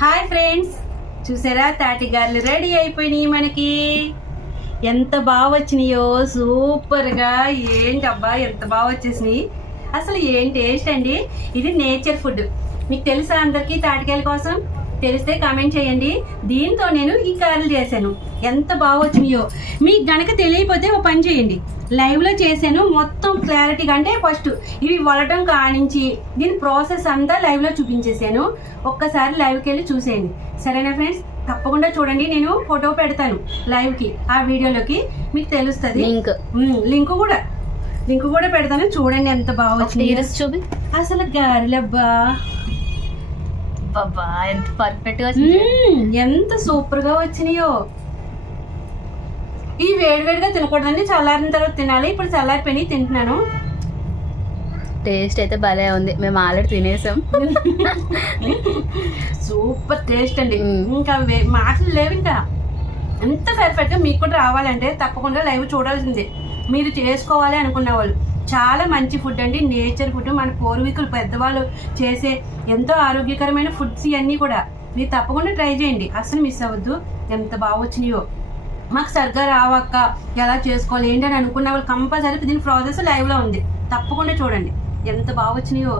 Hi friends చూసారా? తాటిగారులు ready అయిపోయినాయి మనకి. ఎంత బాగా వచ్చినాయో సూపర్గా. ఏంటి అబ్బా ఎంత బాగా వచ్చేసినాయి? అసలు ఏం టేస్ట్ అండి ఇది నేచర్ ఫుడ్. మీకు తెలుసా అందరికీ తాటికాయల కోసం? తెలిస్తే కామెంట్ చేయండి. దీంతో నేను ఈ గారెలు చేశాను. ఎంత బాగా వచ్చినాయో. మీకు గనక తెలియకపోతే ఒక పని చేయండి. లైవ్లో చేశాను. మొత్తం క్లారిటీగా అంటే ఫస్ట్ ఇవి వలటం కానించి దీని ప్రాసెస్ అంతా లైవ్లో చూపించేసాను ఒక్కసారి లైవ్కి వెళ్ళి చూసేయండి. సరేనా ఫ్రెండ్స్ తప్పకుండా చూడండి. నేను ఫోటో పెడతాను లైవ్కి ఆ వీడియోలోకి. మీకు తెలుస్తుంది. లింక్ లింక్ కూడా. లింక్ కూడా పెడతాను. చూడండి ఎంత బాగా చూపి అసలు గారెలబ్బా ఎంత పర్ఫెక్ట్గా ఎంత సూపర్గా వచ్చినాయో. ఈ వేడివేడిగా తినకూడదండి. చల్లారిన తర్వాత తినాలి. ఇప్పుడు చల్లారిపోయి తింటున్నాను. టేస్ట్ అయితే భలే ఉంది. మేము ఆల్రెడీ తినేసాం. సూపర్ టేస్ట్ అండి. ఇంకా మాటలు లేవు ఇంకా. ఎంత పర్ఫెక్ట్గా మీకు కూడా రావాలంటే తప్పకుండా లైవ్ చూడాల్సిందే. మీరు చేసుకోవాలి అనుకున్న వాళ్ళు. చాలా మంచి ఫుడ్ అండి. నేచర్ ఫుడ్ మన పూర్వీకులు పెద్దవాళ్ళు చేసే ఎంతో ఆరోగ్యకరమైన ఫుడ్స్ ఇవన్నీ కూడా. మీరు తప్పకుండా ట్రై చేయండి. అసలు మిస్ అవ్వద్దు. ఎంత బాగా వచ్చినాయో. మాకు సరిగ్గా రావక్క ఎలా చేసుకోవాలి? ఏంటని అనుకున్న వాళ్ళు కంపల్సరీ దీని ప్రాసెస్ లైవ్లో ఉంది. తప్పకుండా చూడండి. ఎంత బాగా వచ్చినాయో.